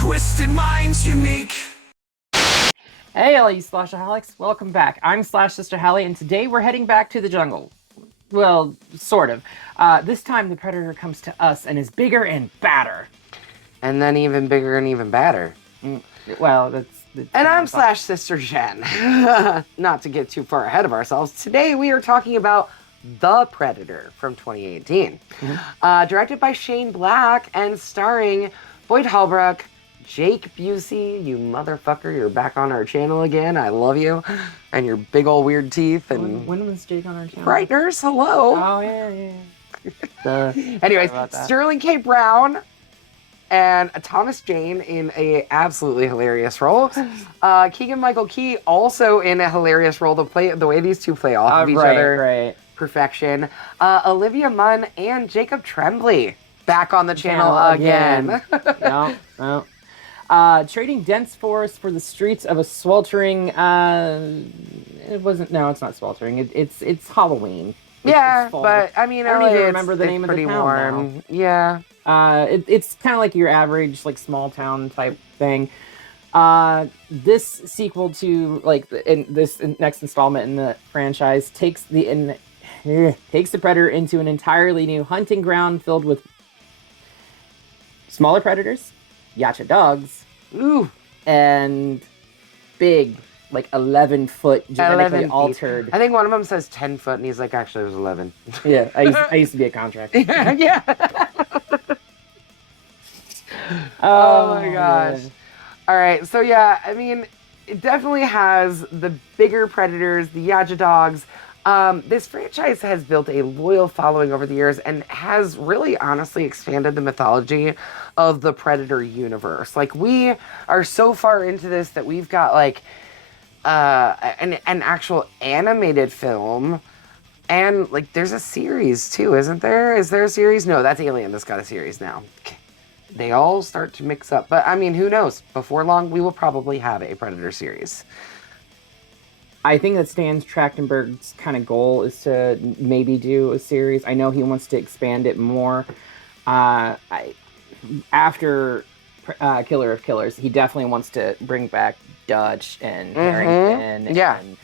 twisted minds unique. Hey, all you Slashaholics, welcome back. I'm Slash Sister Hallie, and today we're heading back to the jungle. Well, sort of. This time the predator comes to us and is bigger and badder. And then even bigger and even badder. Well, that's And I'm Slash Sister Jen. Not to get too far ahead of ourselves, today we are talking about The Predator from 2018. Directed by Shane Black and starring Boyd Holbrook, Jake Busey, you motherfucker, you're back on our channel again. I love you. And your big old weird teeth. And when was Jake on our channel? Frighteners, hello. Oh, yeah. Anyways, Sterling K. Brown and Thomas Jane in a absolutely hilarious role. Keegan-Michael Key also in a hilarious role. The way these two play off of each other. Right. Perfection. Olivia Munn and Jacob Tremblay back on the channel again. No. Trading dense forest for the streets of a sweltering. It's not sweltering. It's Halloween. It's fall. But I mean, I don't really, even remember the name of the town warm. now. Yeah. It's kind of like your average like small town type thing. This sequel to this next installment in the franchise takes the predator into an entirely new hunting ground filled with smaller predators, yacha dogs, and big, 11-foot genetically altered. I think one of them says 10 foot, and he's like, actually, it was 11. Yeah, I used to be a contractor. Yeah. Oh my gosh. Man. All right, so yeah, I mean, it definitely has the bigger predators, the yacha dogs. This franchise has built a loyal following over the years and has really honestly expanded the mythology of the Predator universe. Like, we are so far into this that we've got an actual animated film, and there's a series too, isn't there? Is there a series? No, that's Alien that's got a series now. They all start to mix up, but I mean, who knows? Before long, we will probably have a Predator series. I think that Stan Trachtenberg's kind of goal is to maybe do a series. I know he wants to expand it more. After Killer of Killers, he definitely wants to bring back Dutch and Harrington and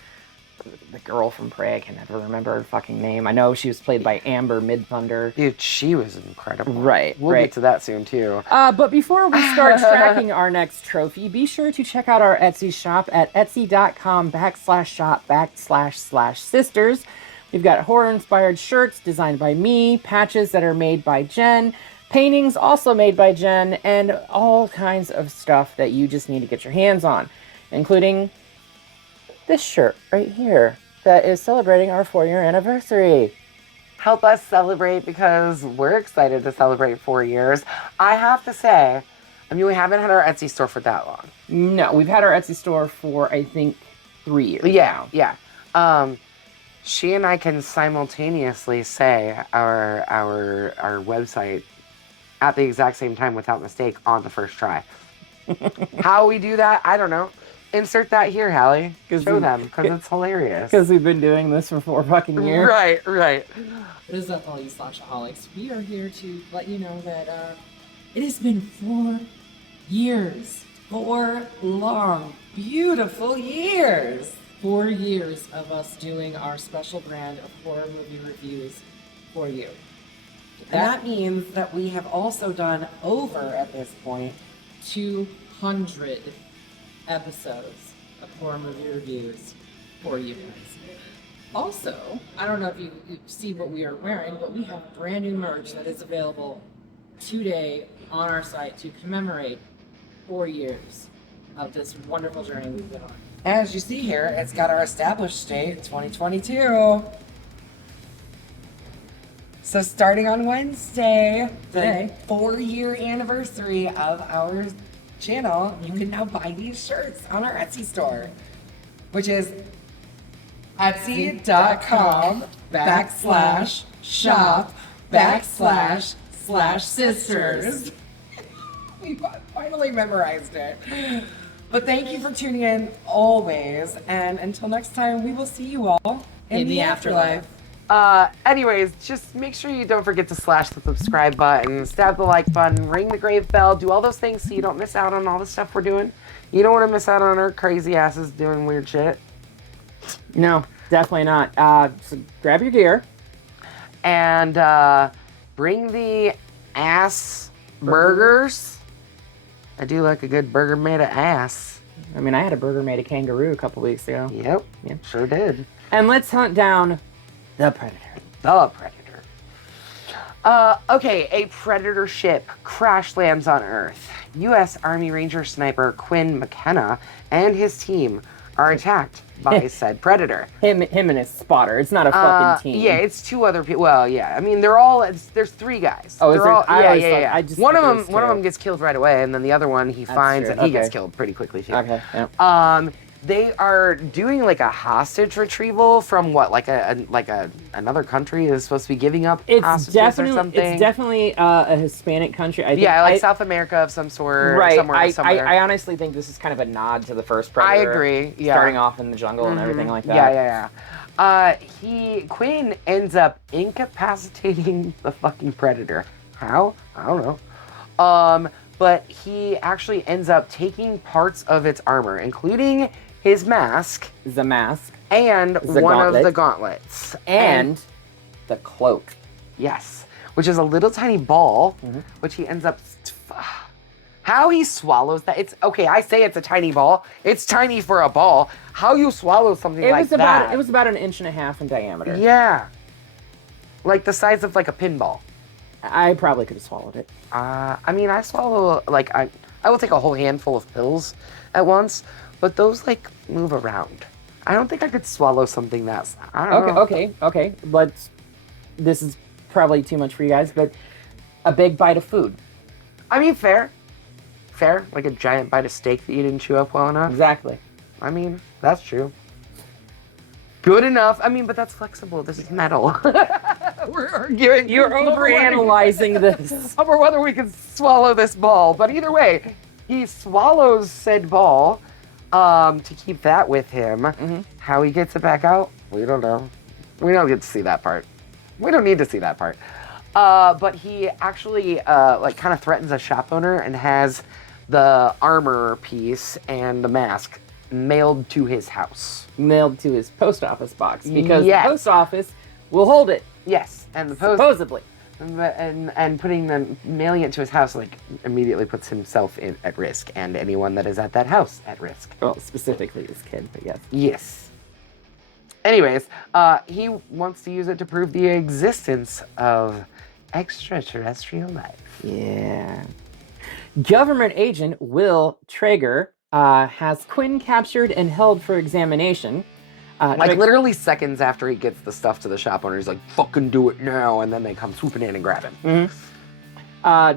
the girl from Prey. I can never remember her fucking name. I know she was played by Amber Midthunder. Dude, she was incredible. Right. We'll get to that soon, too. But before we start tracking our next trophy, be sure to check out our Etsy shop at etsy.com/shop/sisters. We've got horror-inspired shirts designed by me, patches that are made by Jen, paintings also made by Jen, and all kinds of stuff that you just need to get your hands on, including this shirt right here that is celebrating our 4-year anniversary. Help us celebrate, because we're excited to celebrate 4 years. I have to say, I mean, we haven't had our Etsy store for that long. No, we've had our Etsy store for, I think, 3 years now. Yeah. She and I can simultaneously say our website at the exact same time without mistake on the first try. How we do that, I don't know. Insert that here, Hallie. Show them, because it's hilarious. Because we've been doing this for 4 fucking years. Right. What is up, all you Slashaholics? We are here to let you know that it has been 4 years. 4 long, beautiful years. 4 years of us doing our special brand of horror movie reviews for you. And that means that we have also done over, at this point, 200 episodes of horror movie reviews for you guys. Also, I don't know if you see what we are wearing, but we have brand new merch that is available today on our site to commemorate 4 years of this wonderful journey we've been on. As you see here, it's got our established date, 2022. So starting on Wednesday, the 4-year anniversary of our channel, you can now buy these shirts on our Etsy store, which is etsy.com/shop//sisters. We finally memorized it. But thank you for tuning in always, and until next time, we will see you all in the afterlife. Anyways, just make sure you don't forget to slash the subscribe button, stab the like button, ring the grave bell, do all those things so you don't miss out on all the stuff we're doing. You don't want to miss out on our crazy asses doing weird shit. No, definitely not. So grab your gear. And bring the ass burgers. I do like a good burger made of ass. I mean, I had a burger made of kangaroo a couple weeks ago. Yep, sure did. And let's hunt down the predator. The predator. Okay, a predator ship crash lands on Earth. U.S. Army Ranger sniper Quinn McKenna and his team are attacked by said predator. Him and his spotter. It's not a fucking team. Yeah, it's two other people. Well, yeah. I mean, there's three guys. Oh, is there? Yeah. I just one of them gets killed right away, and then the other one he finds and he gets killed pretty quickly too. Okay. Yeah. They are doing like a hostage retrieval from what, like another country is supposed to be giving up hostages or something. It's definitely a Hispanic country. I think, like South America of some sort. Right. Somewhere. I honestly think this is kind of a nod to the first Predator. I agree. Yeah. Starting off in the jungle and everything like that. Yeah. Quinn ends up incapacitating the fucking Predator. How? I don't know. But he actually ends up taking parts of its armor, including his mask. The mask. And one of the gauntlets. And the cloak. Yes. Which is a little tiny ball, which he ends up... How he swallows that... It's okay, I say it's a tiny ball. It's tiny for a ball. How you swallow something like that... It was about 1.5 inches in diameter. Yeah. Like the size of like a pinball. I probably could have swallowed it. I mean, I swallow, like, I will take a whole handful of pills at once, but those, like, move around. I don't think I could swallow something that's, I don't know. Okay. This is probably too much for you guys, but a big bite of food. I mean, fair. Like a giant bite of steak that you didn't chew up well enough. Exactly. I mean, that's true. Good enough. I mean, but that's flexible. This is metal. We're arguing. You're overanalyzing this. Over whether we can swallow this ball. But either way, he swallows said ball to keep that with him. How he gets it back out, we don't know. We don't get to see that part. We don't need to see that part. But he actually like kind of threatens a shop owner and has the armor piece and the mask mailed to his house. Mailed to his post office box because the post office will hold it. Yes, and the post supposedly. And mailing it to his house like immediately puts himself at risk and anyone that is at that house at risk. Well, specifically his kid, but yes. Yes. Anyways, he wants to use it to prove the existence of extraterrestrial life. Yeah. Government agent Will Traeger has Quinn captured and held for examination. Literally seconds after he gets the stuff to the shop owner, he's like, fucking do it now, and then they come swooping in and grab him.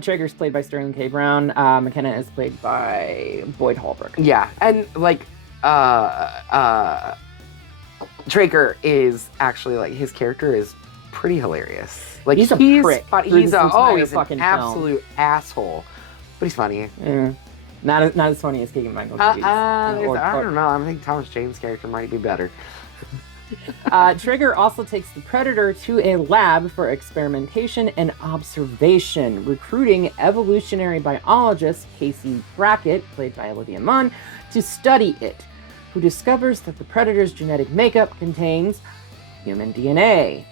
Traeger's played by Sterling K. Brown. McKenna is played by Boyd Holbrook. Yeah, and like, Traeger is actually, like, his character is pretty hilarious. Like, he's a prick. He's an fucking absolute asshole, but he's funny. Yeah. Not as funny as Keegan-Michael. I don't know. I think Thomas Jane's character might be better. Trigger also takes the Predator to a lab for experimentation and observation, recruiting evolutionary biologist Casey Brackett, played by Olivia Munn, to study it, who discovers that the Predator's genetic makeup contains human DNA.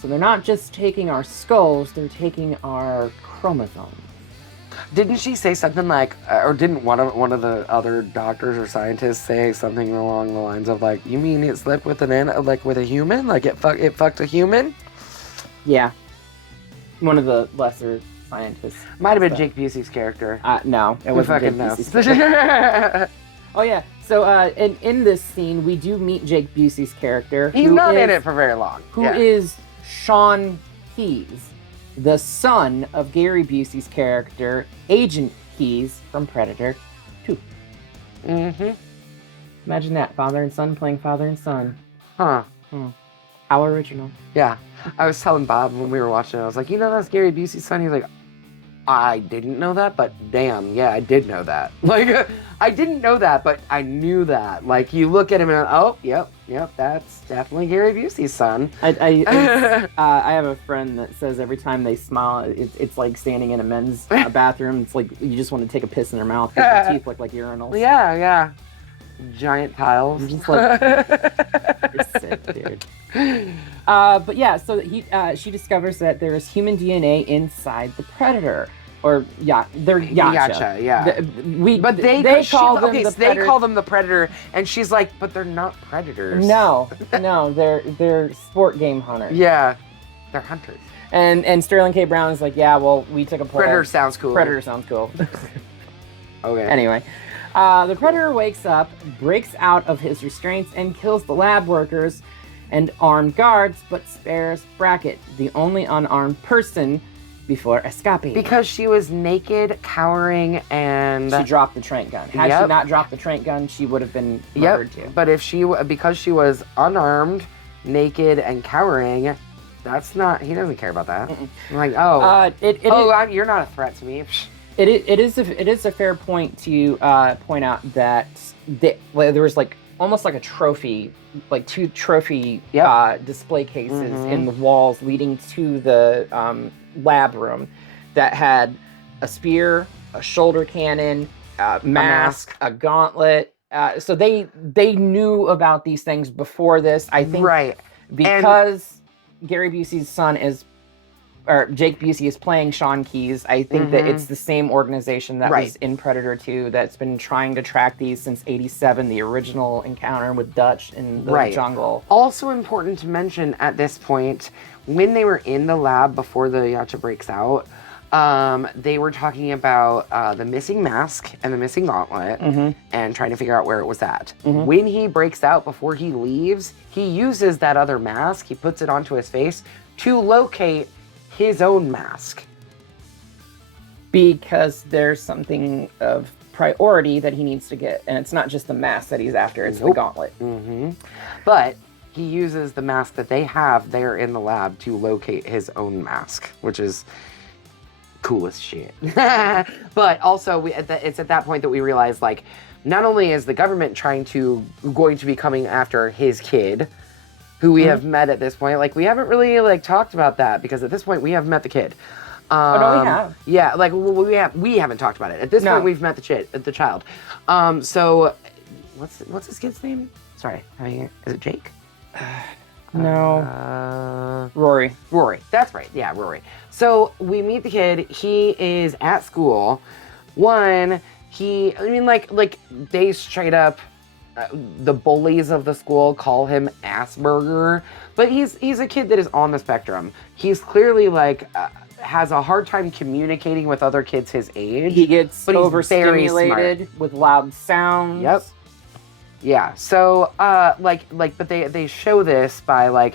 So they're not just taking our skulls, they're taking our chromosomes. Didn't she say something like, or didn't one of the other doctors or scientists say something along the lines of like, you mean it slept with with a human? Like it fucked a human? Yeah. One of the lesser scientists. Might have been Jake Busey's character. No, it wasn't Jake Busey's character. Oh yeah. So in this scene, we do meet Jake Busey's character. He's not in it for very long. Who is Sean Keyes, the son of Gary Busey's character, Agent Keyes from Predator 2. Imagine that, father and son playing father and son. Huh. How original. Yeah. I was telling Bob when we were watching it, I was like, you know that's Gary Busey's son? He's like, I didn't know that, but damn, yeah, I did know that. Like, I didn't know that, but I knew that. Like, you look at him and, oh, yep, that's definitely Gary Busey's son. I have a friend that says every time they smile, it's like standing in a men's bathroom. It's like you just want to take a piss in their mouth because their teeth look like urinals. Yeah. Giant tiles. I'm just like, you're sick, dude. But yeah, so she discovers that there is human DNA inside the predator, or they're Yacha. Yeah. They call them the predator. They call them the predator, and she's like, but they're not predators. No, they're sport game hunters. Yeah, they're hunters. And Sterling K. Brown is like, yeah, well, we took a poll. Predator sounds cool. Okay. Anyway. The predator wakes up, breaks out of his restraints, and kills the lab workers and armed guards, but spares Brackett, the only unarmed person, before escaping. Because she was naked, cowering, and... She dropped the trank gun. Had she not dropped the trank gun, she would have been murdered too. But because she was unarmed, naked, and cowering, that's not... He doesn't care about that. I'm like, you're not a threat to me. It is a fair point to point out that there was like almost like a trophy, like 2 trophy display cases in the walls leading to the lab room that had a spear, a shoulder cannon, a mask, a gauntlet. So they knew about these things before this. I think because Gary Busey's son or Jake Busey is playing Sean Keyes. I think that it's the same organization that was in Predator 2 that's been trying to track these since '87, the original encounter with Dutch in the jungle. Also important to mention at this point, when they were in the lab before the Yacha breaks out, they were talking about the missing mask and the missing gauntlet and trying to figure out where it was at. When he breaks out, before he leaves, he uses that other mask, he puts it onto his face to locate his own mask. Because there's something of priority that he needs to get, and it's not just the mask that he's after, it's the gauntlet. But he uses the mask that they have there in the lab to locate his own mask, which is cool as shit. But also, it's at that point that we realize, like, not only is the government going to be coming after his kid, who we have met at this point. Like, we haven't really, like, talked about that, because at this point we have met the kid. Oh, no, we have. Yeah, like, we haven't talked about it. At this point, we've met the child. So, what's his kid's name? Sorry, is it Jake? No. Rory. That's right. Yeah, Rory. So, we meet the kid. He is at school. They straight up... the bullies of the school call him Asperger, but he's a kid that is on the spectrum. He's clearly has a hard time communicating with other kids his age. He gets overstimulated with loud sounds. Yep. Yeah. So but they show this by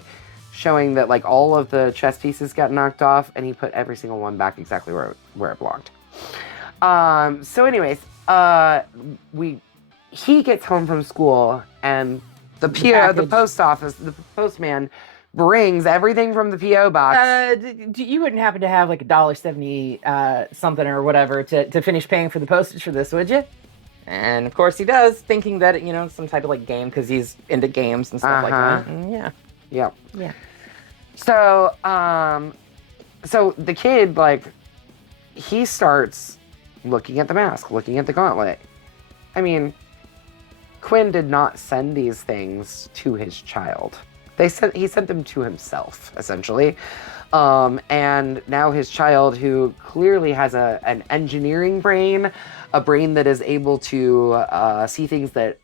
showing that all of the chess pieces got knocked off, and he put every single one back exactly where it belonged. So anyways, he gets home from school, and the post office, the postman brings everything from the P.O. box. You wouldn't happen to have $1.70 something or whatever to finish paying for the postage for this, would you? And of course he does, thinking that some type of game, because he's into games and stuff like that. And Yeah. So the kid he starts looking at the mask, looking at the gauntlet. I mean, Quinn did not send these things to his child. He sent them to himself, essentially. And now his child, who clearly has an engineering brain, a brain that is able to see things that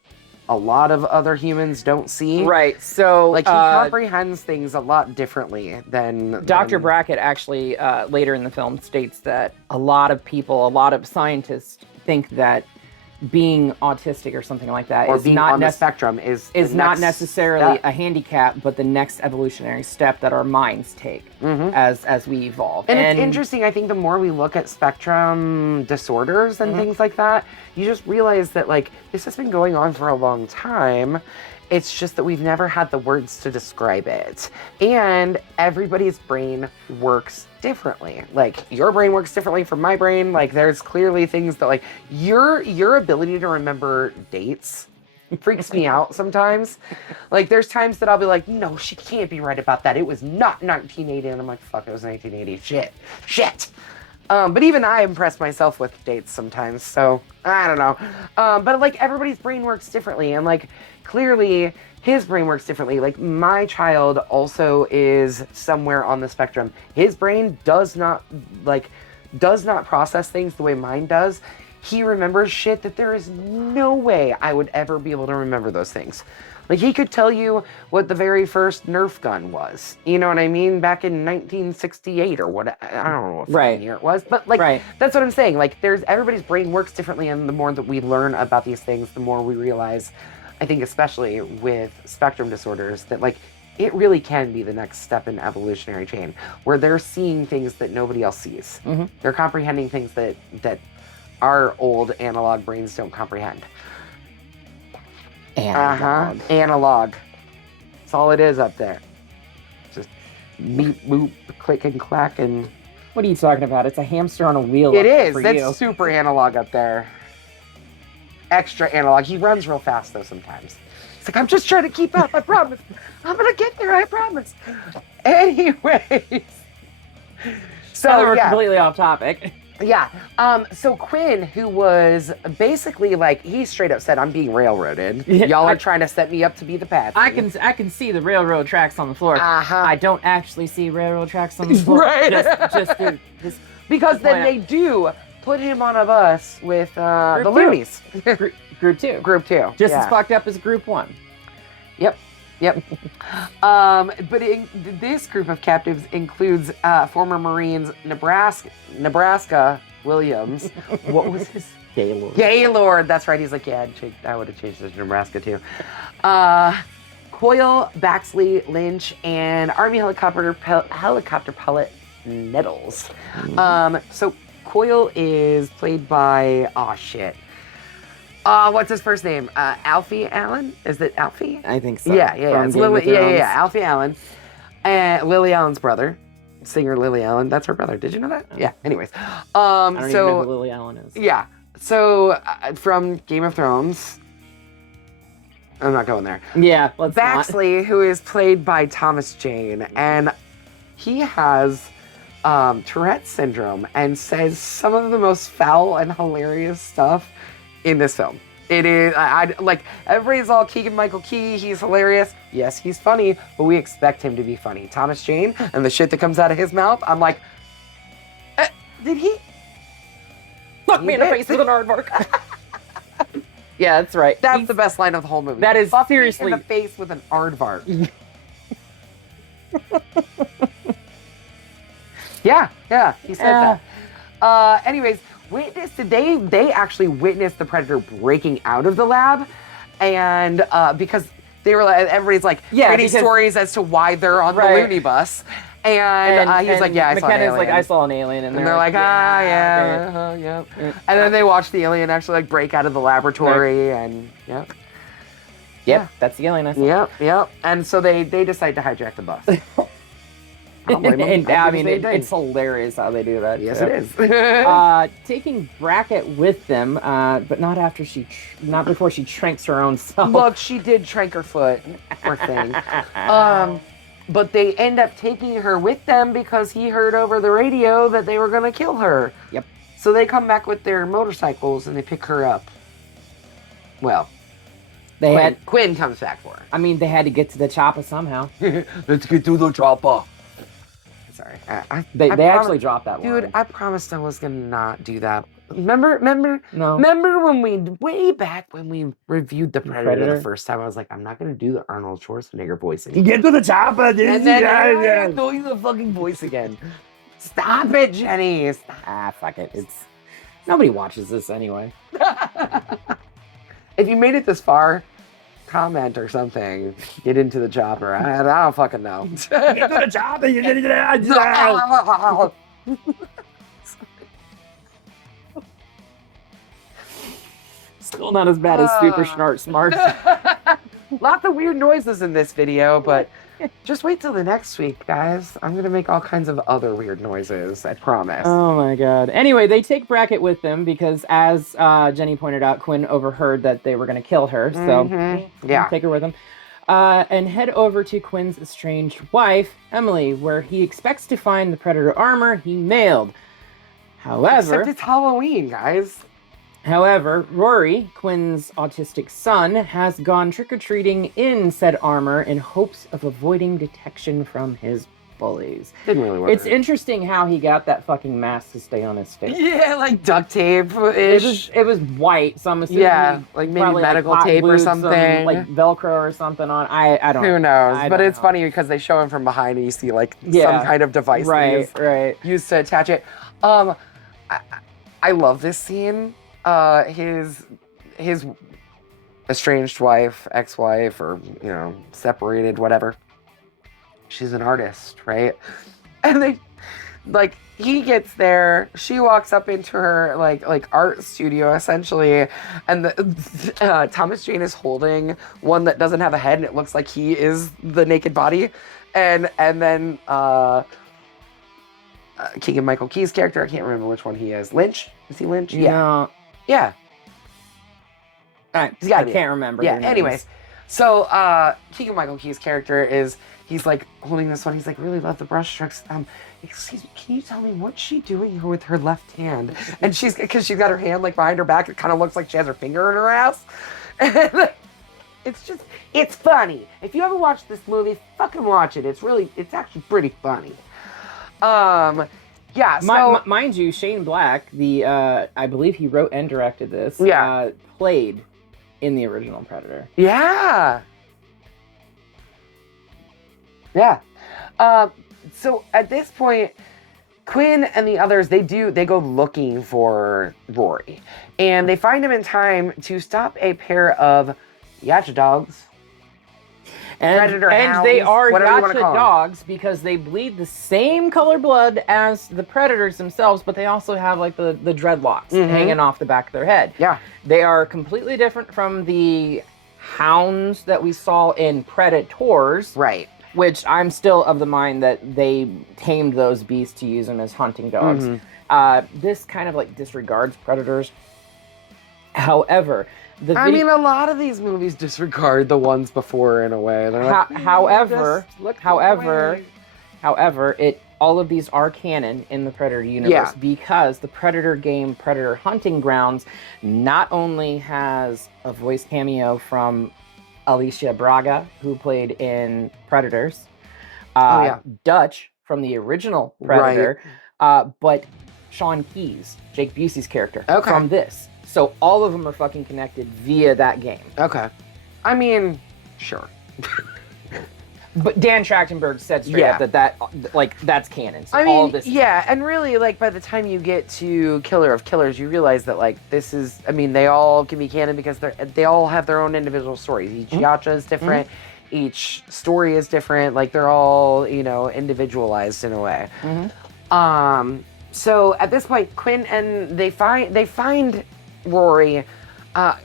a lot of other humans don't see. Right, so... he comprehends things a lot differently than... Dr. Brackett actually, later in the film, states that a lot of scientists think that being autistic or something like that or is being not on the spectrum is not necessarily a handicap, but the next evolutionary step that our minds take as we evolve. And it's interesting. I think the more we look at spectrum disorders and things like that, you just realize that this has been going on for a long time. It's just that we've never had the words to describe it. And everybody's brain works differently. Like, your brain works differently from my brain. Like, there's clearly things that, like, your ability to remember dates freaks me out sometimes. Like, there's times that I'll be like, no, she can't be right about that. It was not 1980. And I'm like, fuck, it was 1980. Shit. But even I impress myself with dates sometimes, so I don't know. But like, everybody's brain works differently, and like, clearly his brain works differently. Like, my child also is somewhere on the spectrum. His brain does not process things the way mine does. He remembers shit that there is no way I would ever be able to remember those things. Like, he could tell you what the very first Nerf gun was. You know what I mean? Back in 1968 or what, I don't know what fucking year it was. But, like, that's what I'm saying. Like, everybody's brain works differently, and the more that we learn about these things, the more we realize, I think especially with spectrum disorders, that, like, it really can be the next step in evolutionary chain, where they're seeing things that nobody else sees. Mm-hmm. They're comprehending things that our old analog brains don't comprehend. Analog. That's all it is up there. Just beep, boop, click and clack, and... What are you talking about? It's a hamster on a wheel. It is. That's super analog up there. Extra analog. He runs real fast, though, sometimes. It's like, I'm just trying to keep up, I promise. I'm gonna get there, I promise. Anyways. So, we're completely off topic. Yeah. So Quinn, who was basically like, he straight up said, I'm being railroaded. Y'all are trying to set me up to be the patsy. I can see the railroad tracks on the floor. I don't actually see railroad tracks on the floor. Right. Just because then they do put him on a bus with the loonies. Group 2. Group 2. Just as fucked up as Group 1. Yep. But this group of captives includes former Marines Nebraska Williams. What was his? Gaylord. That's right. He's like, yeah, I would have changed it to Nebraska too. Coyle, Baxley, Lynch, and Army helicopter pilot Nettles. So Coyle is played by what's his first name? Alfie Allen? Is it Alfie? I think so. Yeah. It's Alfie Allen. And Lily Allen's brother. Singer Lily Allen. That's her brother. Did you know that? Yeah. Anyways. I don't even know who Lily Allen is. Yeah. So, from Game of Thrones. I'm not going there. Yeah, let's Baxley, who is played by Thomas Jane. And he has Tourette's syndrome and says some of the most foul and hilarious stuff in this film. It is, like, everybody's all Keegan-Michael Key, he's hilarious. Yes, he's funny, but we expect him to be funny. Thomas Jane and the shit that comes out of his mouth, I'm like, did he? Fuck me in the face with an aardvark. Yeah, that's right. That's the best line of the whole movie. That is Fuck seriously. me in the face with an aardvark. Yeah, he said that. Anyways, they actually witnessed the Predator breaking out of the lab, and because they were like, everybody's like getting stories as to why they're on the loony bus, and he's like, yeah, I saw an alien. McKenna's like, I saw an alien, and they're like, yeah. And then they watch the alien actually like break out of the laboratory, and that's the alien I saw. Yep. And so they decide to hijack the bus. And I mean, it's hilarious how they do that. Yes, it is. Taking Brackett with them, but not before she tranks her own self. Look, she did trank her foot, poor thing. But they end up taking her with them because he heard over the radio that they were going to kill her. Yep. So they come back with their motorcycles and they pick her up. Well, Quinn comes back for her. I mean, they had to get to the chopper somehow. Let's get to the chopper. Sorry. They actually dropped that one. Dude, I promised I was going to not do that. Remember? No. Remember way back when we reviewed the Predator the first time, I was like, I'm not going to do the Arnold Schwarzenegger voice again. Get to the chopper, and then I'm doing the fucking voice again. Stop it, Jenny. Stop. Fuck it. Nobody watches this anyway. If you made it this far, comment or something. Get into the chopper. I don't fucking know. Get to the chopper. You get into the Still not as bad as Super Smart. Lots of weird noises in this video, but Just wait till the next week, guys. I'm gonna make all kinds of other weird noises. I promise. Oh my god. Anyway, they take Brackett with them because, as Jenny pointed out, Quinn overheard that they were going to kill her. So Yeah. take her with them. And head over to Quinn's estranged wife, Emily, where he expects to find the Predator armor he mailed. However, Except it's Halloween, guys. However, Rory, Quinn's autistic son, has gone trick-or-treating in said armor in hopes of avoiding detection from his bullies. Didn't really work. It's interesting how he got that fucking mask to stay on his face. Yeah, like duct tape-ish. It was white, so I'm assuming Yeah, like maybe probably, medical hot tape or glued something. Some, like Velcro or something on. I don't know. Who knows? I But don't it's know. funny because they show him from behind and you see like Yeah. some kind of device Right, that right. he's used to attach it. I love this scene. His estranged wife, ex-wife, or separated, whatever. She's an artist, right? And they, like, he gets there. She walks up into her like art studio essentially, and Thomas Jane is holding one that doesn't have a head, and it looks like he is the naked body, and then Keegan-Michael Key's character, I can't remember which one he is. Lynch? Is he Lynch? No. Yeah. I He's gotta be. can't remember. Yeah, their names. anyways. So, Keegan-Michael Key's character is, he's like holding this one. He's like, really love the brush strokes. Excuse me, can you tell me what's she doing with her left hand? And because she's got her hand like behind her back, it kind of looks like she has her finger in her ass. And it's funny. If you ever watched this movie, fucking watch it. It's actually pretty funny. Yeah, so... mind you, Shane Black, I believe he wrote and directed this, Yeah. played in the original Predator. Yeah. Yeah. So at this point, Quinn and the others, they go looking for Rory. And they find him in time to stop a pair of yacha dogs. Predator hounds, they are whatever you wanna yacha call 'em. dogs because they bleed the same color blood as the predators themselves, but they also have like the dreadlocks hanging off the back of their head. Yeah. They are completely different from the hounds that we saw in Predators. Right. Which I'm still of the mind that they tamed those beasts to use them as hunting dogs. This kind of like disregards predators. However, I mean, a lot of these movies disregard the ones before in a way. They're like, however, just look away. all of these are canon in the Predator universe because the Predator game, Predator Hunting Grounds, not only has a voice cameo from Alicia Braga, who played in Predators, Dutch from the original Predator, but Sean Keyes, Jake Busey's character, from this. So all of them are fucking connected via that game. Okay. I mean, sure. But Dan Trachtenberg said straight up that's canon. So I mean, all this and really, like, by the time you get to Killer of Killers, you realize that, like, this is, I mean, they all can be canon because they all have their own individual stories. Each yacha is different. Each story is different. Like, they're all, individualized in a way. So at this point, Quinn and they find Rory,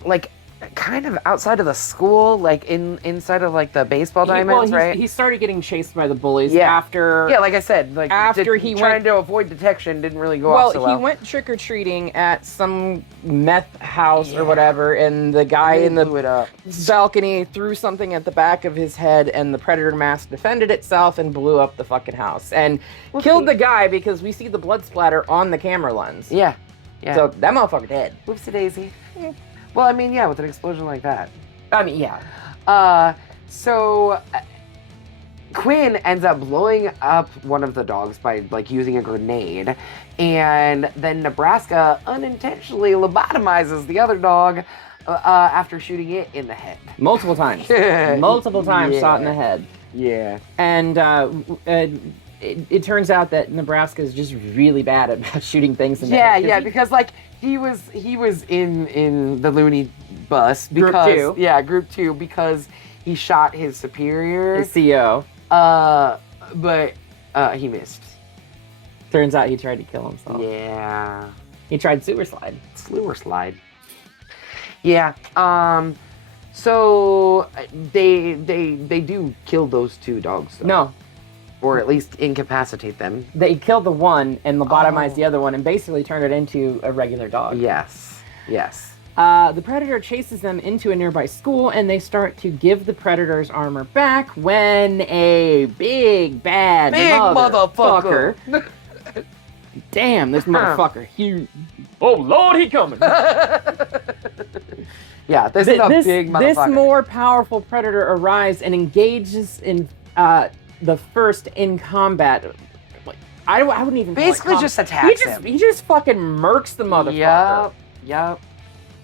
like, kind of outside of the school, like inside of like the baseball diamonds, right? He started getting chased by the bullies Yeah. after. Yeah, like I said, like after he trying to avoid detection didn't really go Well, off so well. he went trick or treating at some meth house or whatever, and the guy in the blew it up. balcony threw something at the back of his head, and the predator mask defended itself and blew up the fucking house and killed the guy because we see the blood splatter on the camera lens. Yeah. So that motherfucker dead. Whoopsie daisy. Well, I mean, yeah, with an explosion like that. I mean, yeah. So Quinn ends up blowing up one of the dogs by like using a grenade, and then Nebraska unintentionally lobotomizes the other dog after shooting it in the head. Multiple times. Multiple times shot in the head. Yeah. And it turns out that Nebraska is just really bad at shooting things in the head. Yeah, because like he was in the loony bus because Group 2. Yeah, group 2 because he shot his superior. His CO. But he missed. Turns out he tried to kill himself. Yeah. He tried sewer slide. Sewer slide. Yeah. So they do kill those 2 dogs, though. No, Or at least incapacitate them. they killed the one and lobotomized the other one and basically turned it into a regular dog. Yes. The predator chases them into a nearby school, and they start to give the predator's armor back when a big bad motherfucker. Damn, this motherfucker! Oh Lord, he coming! Yeah, this is a big motherfucker. This more powerful predator arrives and engages in the first in combat. Like, I wouldn't even basically call it just attacks him. He just fucking murks the motherfucker. Yep.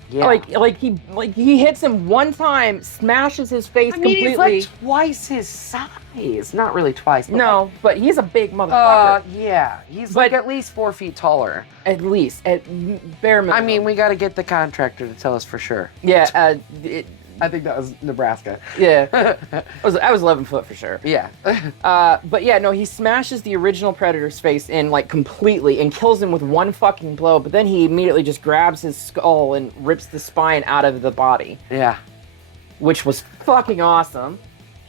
Yeah. Like he hits him one time, smashes his face completely. He's like twice his size. Not really twice. But no, but he's a big motherfucker. Yeah. He's like at least 4 feet taller. At least, at bare minimum. I mean, we got to get the contractor to tell us for sure. Yeah. I think that was Nebraska. Yeah. I was 11 foot for sure. Yeah. But yeah, no, he smashes the original predator's face in like completely and kills him with one fucking blow, but then he immediately just grabs his skull and rips the spine out of the body. Yeah. Which was fucking awesome.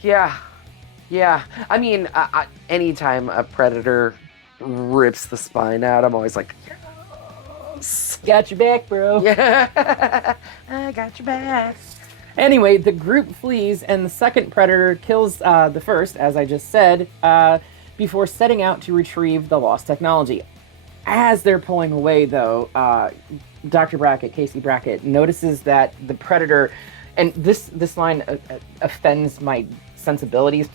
Yeah. I mean, anytime a predator rips the spine out, I'm always like, yes. Got your back, bro. Yeah. I got your back. Anyway, the group flees, and the second predator kills the first, as I just said, before setting out to retrieve the lost technology. As they're pulling away, though, Dr. Brackett, Casey Brackett, notices that the predator, and this line offends my sensibilities.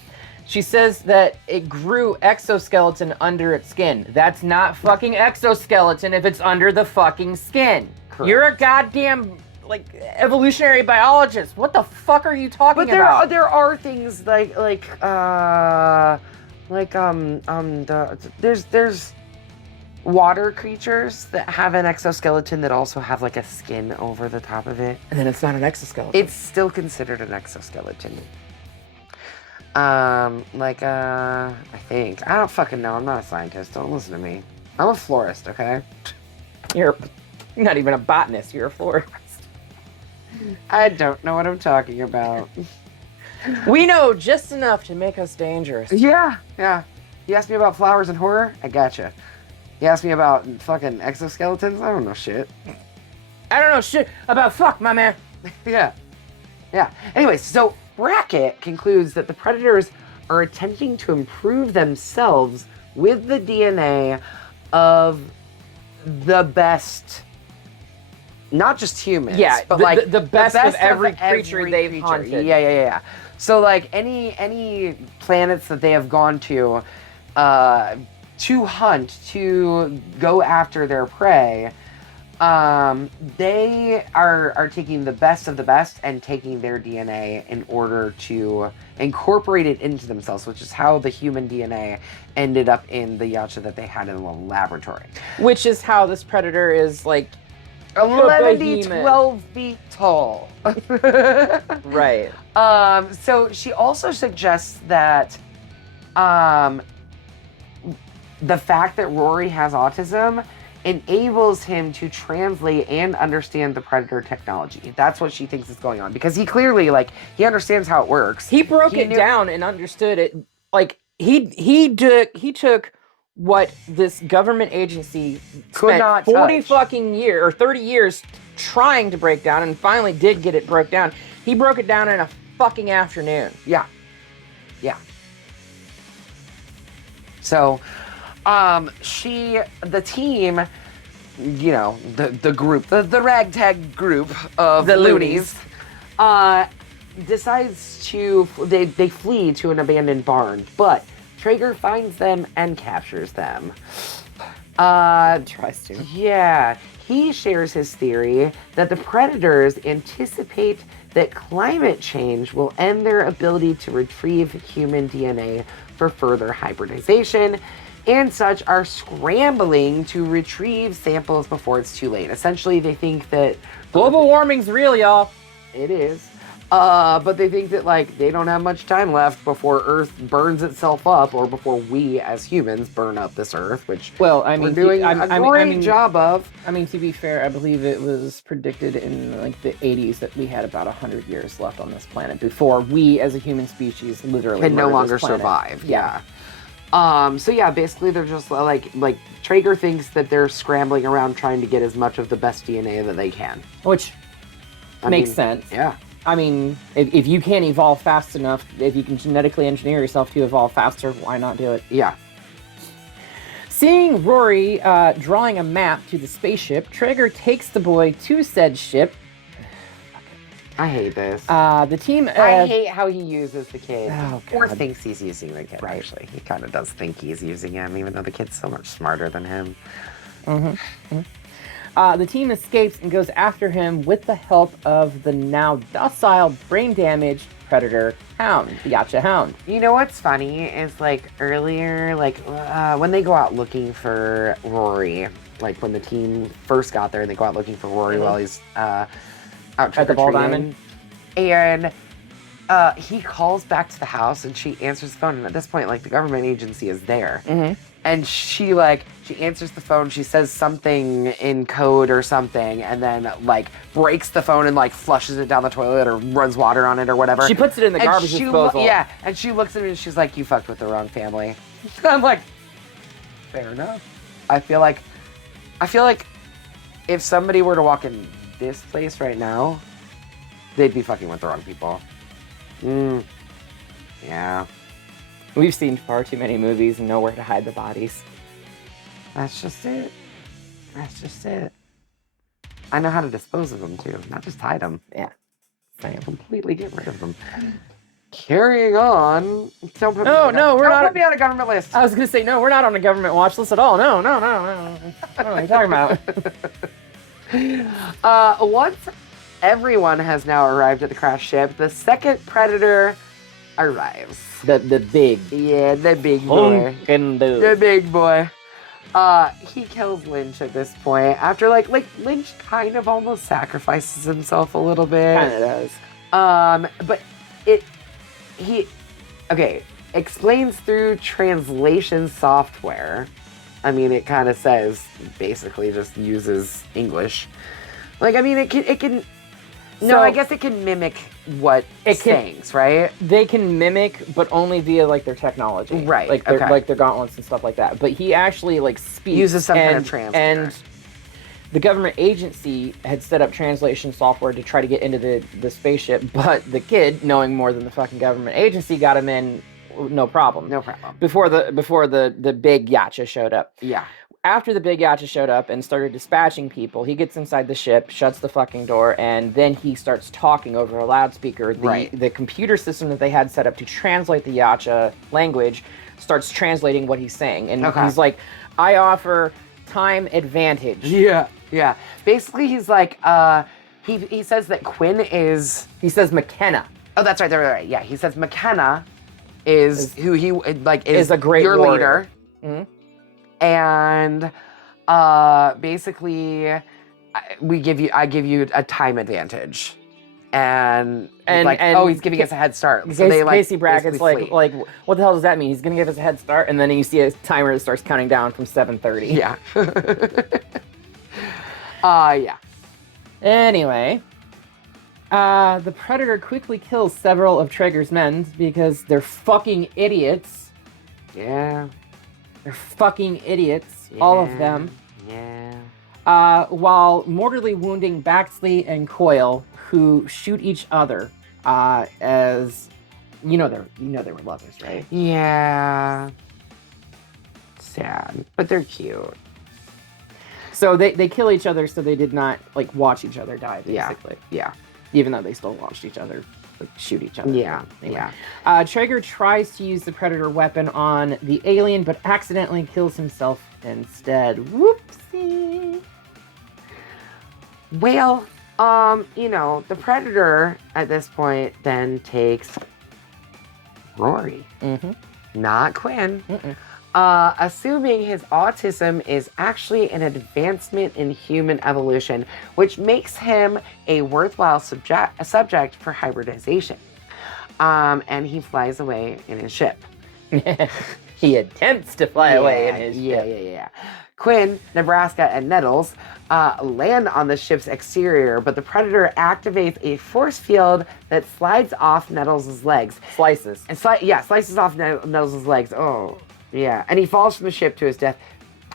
She says that it grew exoskeleton under its skin. That's not fucking exoskeleton if it's under the fucking skin. Correct. You're a goddamn evolutionary biologist. What the fuck are you talking about? But there are things there's water creatures that have an exoskeleton that also have like a skin over the top of it. And then it's not an exoskeleton. It's still considered an exoskeleton. I think. I don't fucking know. I'm not a scientist. Don't listen to me. I'm a florist, okay? You're not even a botanist. You're a florist. I don't know what I'm talking about. We know just enough to make us dangerous. Yeah. You asked me about flowers and horror? I gotcha. You asked me about fucking exoskeletons? I don't know shit. I don't know shit about fuck, my man. Yeah. Anyway, so Brackett concludes that the predators are attempting to improve themselves with the DNA of the best, not just humans, but the best of every creature they've hunted. Yeah. So like any planets that they have gone to hunt, to go after their prey, they are taking the best of the best and taking their DNA in order to incorporate it into themselves, which is how the human DNA ended up in the yacha that they had in the laboratory. Which is how this predator is like 11 to 12 feet tall. Right. So she also suggests that the fact that Rory has autism enables him to translate and understand the predator technology. That's what she thinks is going on, because he clearly, he understands how it works. He broke it down and understood it. Like he took what this government agency spent 40 fucking years or 30 years trying to break down, and finally did get it broke down. He broke it down in a fucking afternoon. Yeah. So, the team, the group, the ragtag group of the loonies, decides they flee to an abandoned barn, but Traeger finds them and captures them. Tries to. Yeah. He shares his theory that the predators anticipate that climate change will end their ability to retrieve human DNA for further hybridization, and such are scrambling to retrieve samples before it's too late. Essentially, they think that global warming's real, y'all. It is. But they think that, like, they don't have much time left before Earth burns itself up, or before we as humans burn up this Earth, which Well, I mean, we're doing a great job of. I mean, to be fair, I believe it was predicted in like the 80s that we had about 100 years left on this planet before we as a human species literally Can no murdered longer this planet. survive. Yeah. So yeah, basically they're just like Traeger thinks that they're scrambling around trying to get as much of the best DNA that they can. Which makes sense. Yeah. I mean, if you can't evolve fast enough, if you can genetically engineer yourself to evolve faster, why not do it? Yeah. Seeing Rory drawing a map to the spaceship, Traeger takes the boy to said ship. I hate this. The team... I hate how he uses the kid. Oh, Or God. thinks he's using the kid, Right. actually. He kind of does think he's using him, even though the kid's so much smarter than him. The team escapes and goes after him with the help of the now docile, brain-damaged predator hound, the Yacha hound. You know what's funny is, like, earlier, like, when they go out looking for Rory, like, when the team first got there, and they go out looking for Rory while he's out At the Ball trick-or-treating. And he calls back to the house, and she answers the phone, and at this point, like, the government agency is there. And she answers the phone, she says something in code or something, and then, like, breaks the phone and, like, flushes it down the toilet or runs water on it or whatever. She puts it in the And garbage she disposal. yeah, and she looks at me and she's like, you fucked with the wrong family. I'm like, fair enough. I feel like if somebody were to walk in this place right now, they'd be fucking with the wrong people. Yeah. We've seen far too many movies and know where to hide the bodies. That's just it. That's just it. I know how to dispose of them too, not just hide them. Yeah. Same. Completely get rid of them. Carrying on. Don't put No, we're not. Don't put me on a government list. I was going to say, no, we're not on a government watch list at all. No. I don't know what are you talking about? Once everyone has now arrived at the crash ship, the second predator arrives. The big Yeah, the big boy. honkin' dude. The big boy. He kills Lynch at this point. After like Lynch kind of almost sacrifices himself a little bit. Kind of does. But he explains through translation software. I mean, it kind of says basically just uses English. Like, I mean, it can. No, I guess it can mimic what it sings, right? They can mimic, but only via like their technology, right? Like their gauntlets and stuff like that. But he actually like speaks, uses some kind of translator. And the government agency had set up translation software to try to get into the spaceship, but the kid, knowing more than the fucking government agency, got him in. No problem. No problem. Before the big Yacha showed up. Yeah. After the big Yacha showed up and started dispatching people, he gets inside the ship, shuts the fucking door, and then he starts talking over a loudspeaker. The computer system that they had set up to translate the Yacha language starts translating what he's saying. And he's like, I offer time advantage. Yeah. Yeah. Basically, he's like, he says that Quinn is... He says McKenna. Oh, that's right. Yeah, he says McKenna is who he, like, is a great your warrior. leader. And basically, I give you a time advantage, and like, oh, he's giving us a head start. So they like Casey Brackett's like, what the hell does that mean? He's gonna give us a head start, and then you see a timer that starts counting down from 7:30. Yeah. Yeah. Anyway, the Predator quickly kills several of Traeger's men because they're fucking idiots. Yeah. They're fucking idiots, all of them. Yeah. While mortally wounding Baxley and Coyle, who shoot each other, as they were lovers, right? Yeah. Sad, but they're cute. So they kill each other, so they did not like watch each other die, basically. Yeah. Even though they still watched each other shoot each other. Yeah. Anyway. Yeah. Traeger tries to use the Predator weapon on the alien, but accidentally kills himself instead. Whoopsie. Well, the Predator at this point then takes Rory, not Quinn. assuming his autism is actually an advancement in human evolution, which makes him a worthwhile subject for hybridization. And he flies away in his ship. He attempts to fly away in his ship. Yeah. Quinn, Nebraska, and Nettles land on the ship's exterior, but the Predator activates a force field that slides off Nettles' legs. Slices. And slices off Nettles' legs. Oh, yeah. And he falls from the ship to his death.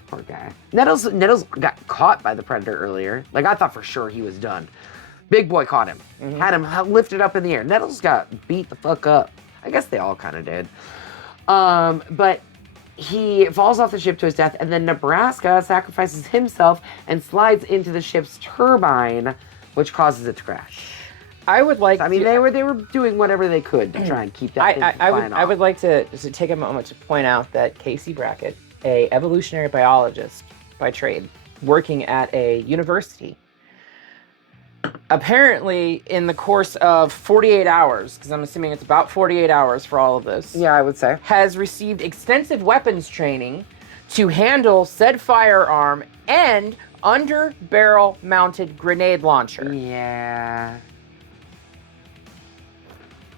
Poor guy. Nettles got caught by the Predator earlier. Like, I thought for sure he was done. Big Boy caught him. Had him lifted up in the air. Nettles got beat the fuck up. I guess they all kind of did. But he falls off the ship to his death, and then Nebraska sacrifices himself and slides into the ship's turbine, which causes it to crash. I would like. I mean, they were doing whatever they could to try and keep that thing from flying off. I would like to take a moment to point out that Casey Brackett, a evolutionary biologist by trade, working at a university, apparently in the course of 48 hours, because I'm assuming it's about 48 hours for all of this. Yeah, I would say. Has received extensive weapons training to handle said firearm and under barrel mounted grenade launcher. Yeah.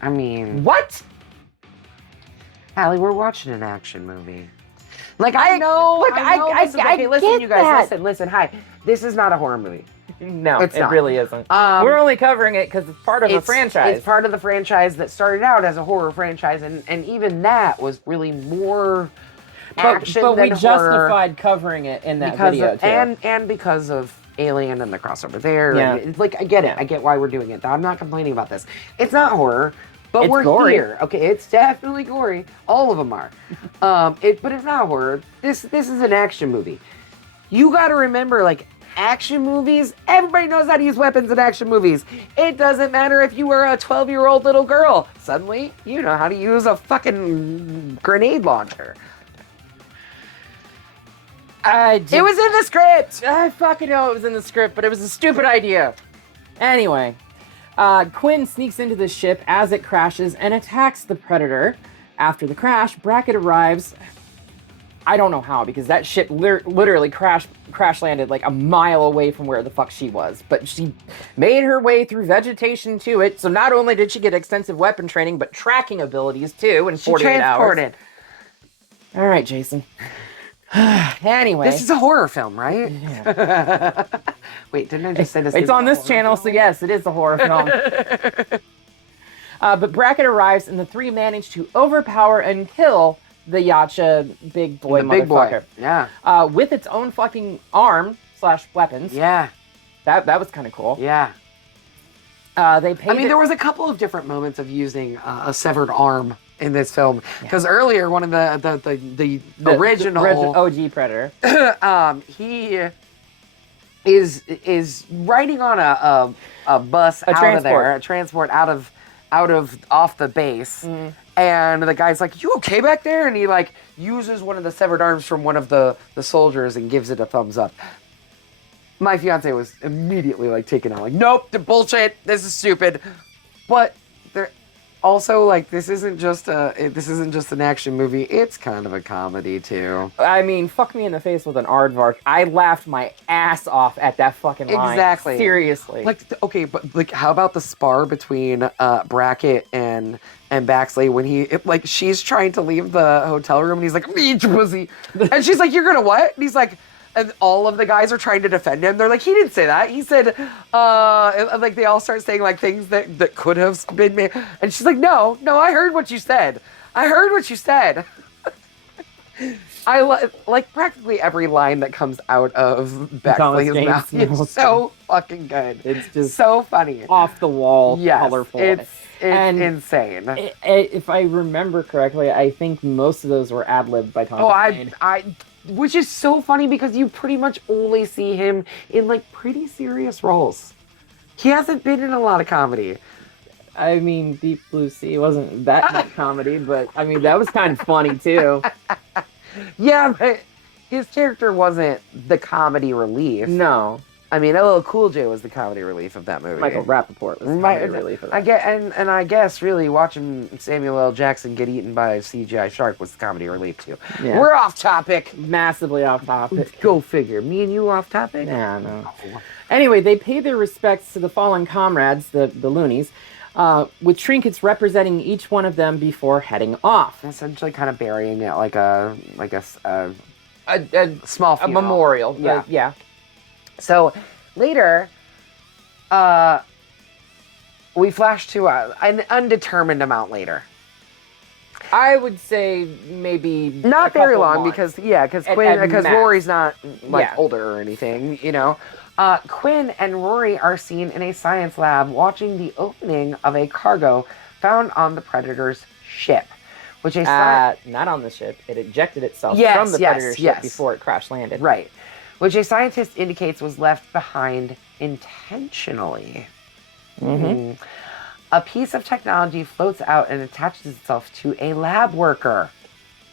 I mean, what? Allie, we're watching an action movie. Like, I know. Listen, get you guys, that. listen. Hi, this is not a horror movie. No, It's it not. really isn't. We're only covering it because it's part of a franchise. It's part of the franchise that started out as a horror franchise, and even that was really more action but than we horror justified covering it in that video of, too. and because of Alien and the crossover there. Yeah. And it's like, I get it. Yeah. I get why we're doing it. I'm not complaining about this. It's not horror, but It's we're gory. here. Okay, it's definitely gory. All of them are. But it's not horror. This is an action movie. You got to remember, like, action movies, everybody knows how to use weapons in action movies. It doesn't matter if you were a 12-year-old little girl. Suddenly, you know how to use a fucking grenade launcher. It was in the script! I fucking know it was in the script, but it was a stupid idea. Anyway, Quinn sneaks into the ship as it crashes and attacks the Predator. After the crash, Brackett arrives. I don't know how, because that ship literally crash landed like a mile away from where the fuck she was. But she made her way through vegetation to it. So not only did she get extensive weapon training, but tracking abilities too in 48 hours. Transported. All right, Jason. Anyway. This is a horror film, right? Yeah. Wait, didn't I just say this? It's on this channel, so yes, it is a horror film. But Brackett arrives, and the three manage to overpower and kill the Yacha big boy motherfucker. Yeah. With its own fucking arm/weapons. Yeah. That was kind of cool. Yeah. They paid. I mean, there was a couple of different moments of using a severed arm in this film, because earlier one of the original OG Predator, he is riding on a bus a transport out of off the base, and the guy's like, "You okay back there?" And he like uses one of the severed arms from one of the soldiers and gives it a thumbs up. My fiance was immediately like taken out, like, "Nope, the bullshit. This is stupid." But there. Also, like, this isn't just an action movie. It's kind of a comedy too. I mean, fuck me in the face with an aardvark. I laughed my ass off at that fucking line. Exactly. Seriously. Like, okay, but like, how about the spar between Brackett and Baxley when she's trying to leave the hotel room and he's like, "Meat pussy," and she's like, "You're gonna what?" And he's like. And all of the guys are trying to defend him. They're like, "He didn't say that. He said," and like they all start saying like things that could have been made. And she's like, no, I heard what you said. I heard what you said. I like practically every line that comes out of Baxley's mouth. It's so fucking good. It's just so funny. Off the wall, colorful. It's insane. If I remember correctly, I think most of those were ad-libbed by Thomas Wayne. Which is so funny because you pretty much only see him in like pretty serious roles. He hasn't been in a lot of comedy. I mean, Deep Blue Sea wasn't that much comedy, but I mean, that was kind of funny too. Yeah, but his character wasn't the comedy relief. No. I mean, LL Cool J was the comedy relief of that movie. Michael Rappaport was the comedy relief of that. I guess really watching Samuel L. Jackson get eaten by a CGI shark was the comedy relief too. Yeah. We're off topic. Massively off topic. Go figure. Me and you off topic? Yeah, no. Anyway, they pay their respects to the fallen comrades, the loonies, with trinkets representing each one of them before heading off. Essentially kind of burying it like a small funeral. A memorial. Yeah. Yeah. So later, we flash to an undetermined amount later. I would say maybe Not very long months. because At max. Rory's not Yeah. older or anything, you know. Quinn and Rory are seen in a science lab watching the opening of a cargo found on the Predator's ship, which not on the ship. It ejected itself Yes, from the yes, Predator ship yes. before it crash landed. right, which a scientist indicates was left behind intentionally. Mm-hmm. A piece of technology floats out and attaches itself to a lab worker,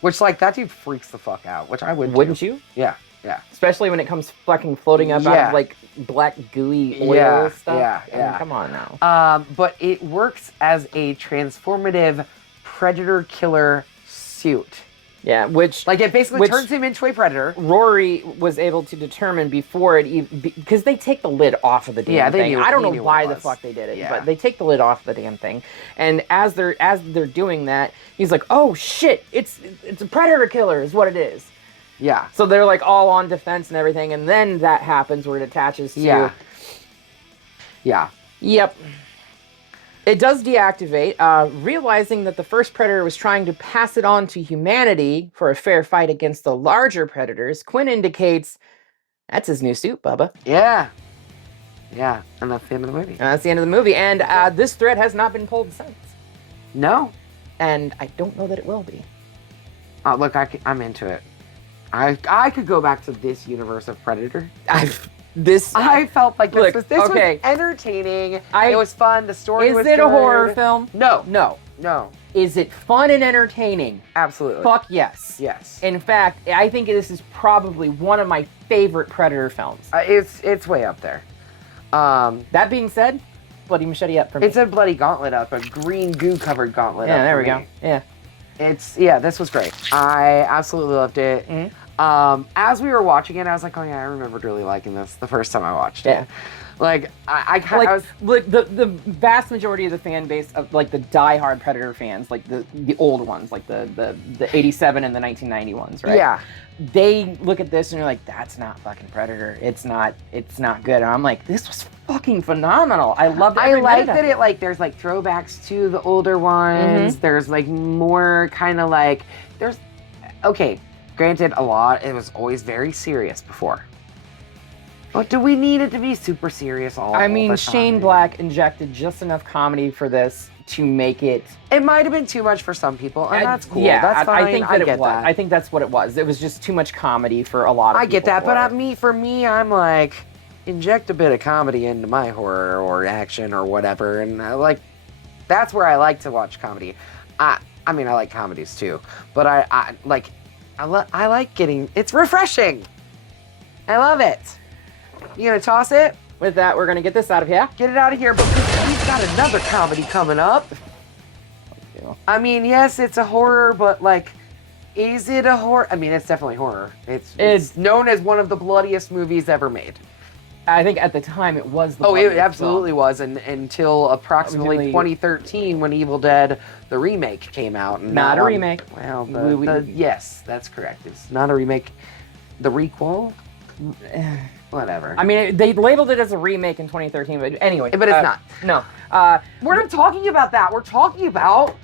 which that dude freaks the fuck out. Which I would. Wouldn't too. you? Yeah, yeah. Especially when it comes fucking floating up out of black gooey oil stuff. Yeah, I mean, come on now. But it works as a transformative predator killer suit. Yeah, which It basically turns him into a predator. Rory was able to determine before it even, because they take the lid off of the damn they thing. knew- I don't they know knew why what it the was. fuck they did it, Yeah. but they take the lid off the damn thing. And as they're doing that, he's like, "Oh shit, it's a predator killer," is what it is. Yeah. So they're all on defense and everything, and then that happens where it attaches to. Yeah. Yeah. Yep. It does deactivate, realizing that the first predator was trying to pass it on to humanity for a fair fight against the larger predators. Quinn indicates that's his new suit, Bubba. Yeah. Yeah. And that's the end of the movie. And that's the end of the movie. And this thread has not been pulled since. No. And I don't know that it will be. Look, I'm into it. I could go back to this universe of Predator. I felt like this was entertaining. It was fun. The story was Is it good. a horror film? No. No. No. Is it fun and entertaining? Absolutely. Fuck yes. Yes. In fact, I think this is probably one of my favorite Predator films. It's way up there. That being said, Bloody Machete up for me. It's a bloody gauntlet up, a green goo covered gauntlet up. Yeah, there for we go. me. Yeah. This was great. I absolutely loved it. Mm-hmm. As we were watching it, I was like, oh yeah, I remembered really liking this the first time I watched it. Yeah. I was the vast majority of the fan base of the diehard Predator fans, the old ones, the 87 and the 1990 ones, right? Yeah. They look at this and they're like, that's not fucking Predator. It's not good. And I'm like, this was fucking phenomenal. I loved it. I like that it there's throwbacks to the older ones. Mm-hmm. There's more kind of there's granted it was always very serious before. But do we need it to be super serious all the time? Shane Black injected just enough comedy for this to make it. It might have been too much for some people, and that's cool. Yeah, that's fine. I think I that get it was. that. I think that's what it was. It was just too much comedy for a lot of people. I get that, but for me, I'm inject a bit of comedy into my horror or action or whatever, and that's where I like to watch comedy. I like comedies too, but I like getting. It's refreshing. I love it. You gonna toss it? With that, we're gonna get this out of here. Get it out of here, because we've got another comedy coming up. Yes, it's a horror, but is it a horror? It's definitely horror. It's known as one of the bloodiest movies ever made. I think at the time it was the it absolutely was, until approximately 2013 when Evil Dead, the remake, came out. And not a remake. Well, yes, that's correct. It's not a remake. The requel? Whatever. They labeled it as a remake in 2013, but anyway. But it's not. No. We're not talking about that. We're talking about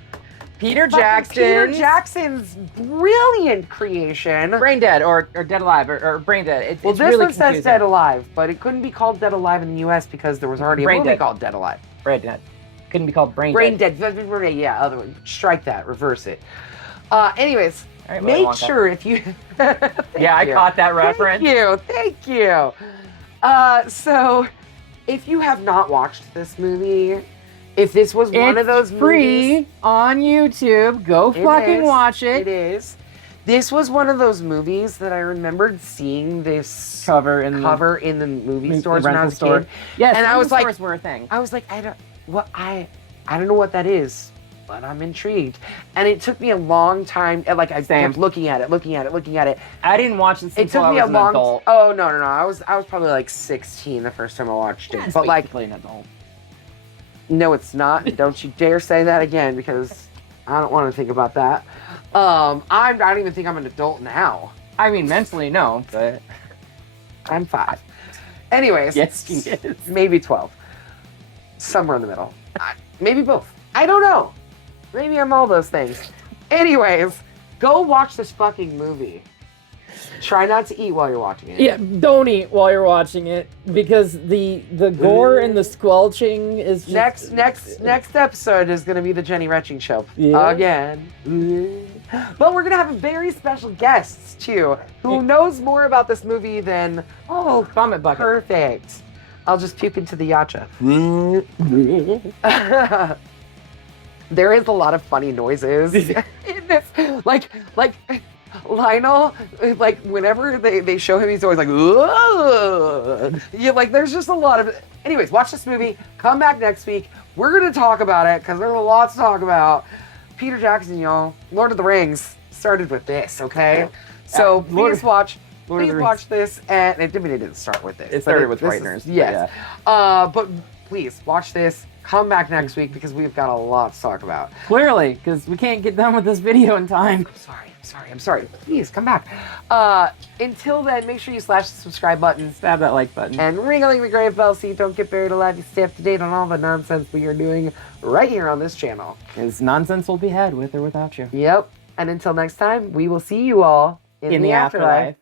Peter Jackson's brilliant creation. Brain Dead or Dead Alive or Brain Dead. It's this really one says confusing. Dead Alive, but it couldn't be called Dead Alive in the U.S. because there was already a movie called Dead Alive. Brain Dead. Couldn't be called Brain Dead. Yeah, other one. Strike that. Reverse it. Anyways, right, make sure if you... I caught that reference. Thank you. So, if you have not watched this movie, if this was one of those free movies... on YouTube. Go fucking watch it. It is. This was one of those movies that I remembered seeing this Cover in the movie stores the when I rental was a store. kid. Yes, and I was like, stores were a thing. I was like, I don't know what that is, but I'm intrigued. And it took me a long time. Like I kept looking at it. I didn't watch this It took until me I was a long. an adult. Oh no! I was probably like 16 the first time I watched it. But like, an adult. no, it's not. Don't you dare say that again, because I don't want to think about that. I don't even think I'm an adult now. I mean, mentally, no, but I'm 5. Anyways, yes, he is. Maybe 12. Somewhere in the middle. Maybe both. I don't know. Maybe I'm all those things. Anyways, go watch this fucking movie. Try not to eat while you're watching it. Yeah, don't eat while you're watching it because the gore and the squelching is just... Next episode is going to be the Jenny Retching show again. But we're going to have very special guests too, who knows more about this movie than vomit bucket. Perfect. I'll just puke into the yacha. There is a lot of funny noises in this. Like Lionel, like whenever they show him, he's always like, "Ugh." Yeah, like there's just a lot of. Anyways, watch this movie. Come back next week. We're gonna talk about it because there's a lot to talk about. Peter Jackson, y'all, Lord of the Rings started with this, okay? So please watch this, and it didn't start with this. It started with Frighteners. Yes. Yeah. But please watch this. Come back next week because we've got a lot to talk about. Clearly, because we can't get done with this video in time. I'm sorry. Please come back. Until then, make sure you slash the subscribe button. Stab that like button. And ring-a-ling the grave bell so you don't get buried alive. You stay up to date on all the nonsense we are doing right here on this channel. Because nonsense will be had with or without you. Yep. And until next time, we will see you all in the afterlife.